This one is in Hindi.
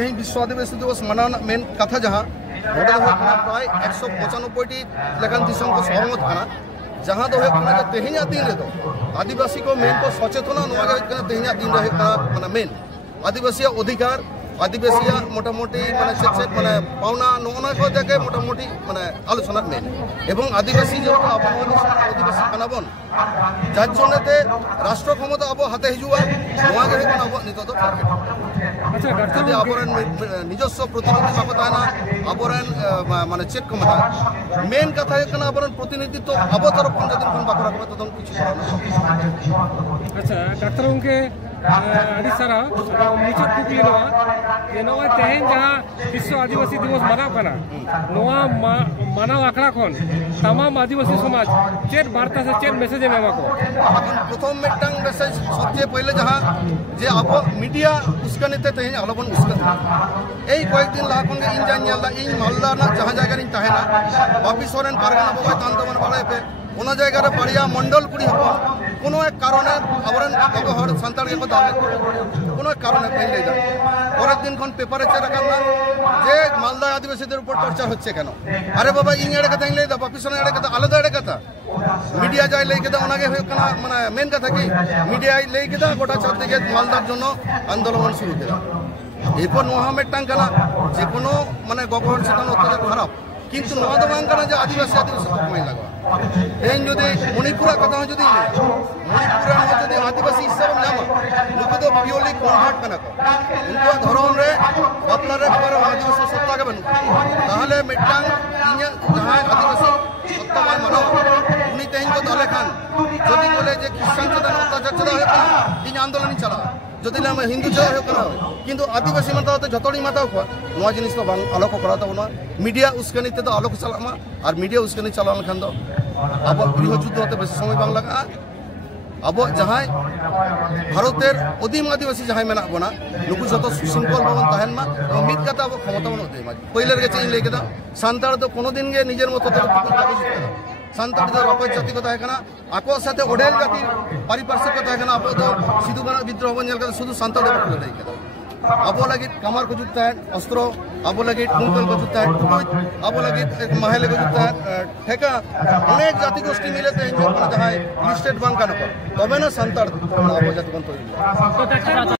तेज विश्व आदिवासी दिवस मना मेन कथा जहाँ प्राय 195 लेखान दिसम को सहमत करना जहाँ तेज दिन रे आदिवासी को मेन को सचेतना तेज दिन रे मेन आदिवासी अधिकार आदिवासी मोटामुटी माने चेक माने पावना नोना को देखे मोटामुटी माने आलोचना मेन एवं आदिवासी जो आदिवासी कनाबन जार जोनते राष्ट्र क्षमता अब हाथे हजुआ नोआ गे अब नितो दो टार्गेट अच्छा आबरन निजस्व प्रतिनिधि बाको ताना आबरन माने चेक को मता मेन कथा है आबरन प्रतिनिधित्व अब तरफ खन जदिन खन बाको रखबे तदन किछु अच्छा डॉक्टर उनके आदि सारा नीचे कुकली नवा तेहन जहाँ विश्व आदिवासी दिवस मनाव करना नवा मानव आखड़ा खन तमाम आदिवासी समाज चेर वार्ता से चेर मैसेज एमा को प्रथम मिटंग मैसेज सबसे पहले जहाँ जे अब मीडिया उसकनिते तेहन आलोबन उसकन एई कयेक दिन लहा खन इन जान नेलदा इन मालदा ना जहाँ जायगा इन ताहेना बापी सोरेन पारगाना बाबा तांतमन बाड़े पे ओना जायगा रे बाड़िया मंडल कुड़ी हपन कोनो एक कारणे आबरन गगो हर संतान के दाले कोनो एक कारणे पहले जा और दिन खन पेपर चे रखना जे मालदा आदिवासीদের উপর टर्चर হচ্ছে কেন আরে বাবা ইং এড়ে কথা ইংলে দা পাকিস্তান এড়ে কথা আলাদা এড়ে কথা মিডিয়া যাই লেই কেদা ওনাকে হয়কনা মানে মেন কথা কি মিডিয়া লেই কেদা গোটা চারদিকে মালদার জন্য আন্দোলন শুরু করা এরপর নোহা মেটাং কানা যে কোনো মানে গগো হর সেটা অত্যাচার খারাপ কিন্তু নোয়া তো বাং কানা যে আদিবাসী কমাই লাগা এই যদি মণিপুরা কথা যদি মণিপুরা যদি आदिवासी हिसाब नामा नुकु तो पियोरली कन्वर्ट कना को उनको धरम रे बापला रे पर आदिवासी सत्ता के बनु ताहले मिटांग इnya जहां आदिवासी सत्ता मान मानो उनी तेहिन को दले खान जदि बोले जे ख्रिस्टान चदा अत्याचार चदा है इन आंदोलन चला जदि नाम हिंदू चला है कना किंतु आदिवासी माता तो जतोड़ी माता को नवा जिनिस तो बांग आलोक करा तो मीडिया उसकनिते तो आलोक चलामा और मीडिया उसकनि चलान खान दो अब गृह युद्ध होते बेसी समय बांग लगा अब जहाँ भारतेर अदीम आदिवासी जहाँ मेना बना नुकु जो सुशृंखल बन तहन मा मिद कथा अब क्षमता बन होते मा पहले गे चेंज लेके दा सान्ताड़ तो कोनो दिन गे निजेर मतो सान्ताड़ जो रपय जाति को ताहेकना आको साथे ओडेल जाति पारिपार्श्विक को ताहेकना अब तो सिधु गाना विद्रोह बन जेलका शुद्ध सान्ताड़ को लड़ाई केदा अब लगी कमर को जुटता है अस्त्र अब लगी कुंकल को जुटता है टुकुच अब लगी महल को जुटता है ठेका अनेक जाति गोष्ठी मिले थे जहाँ लिस्टेड बांग का तबे ना संताड़ अब जाति बन तो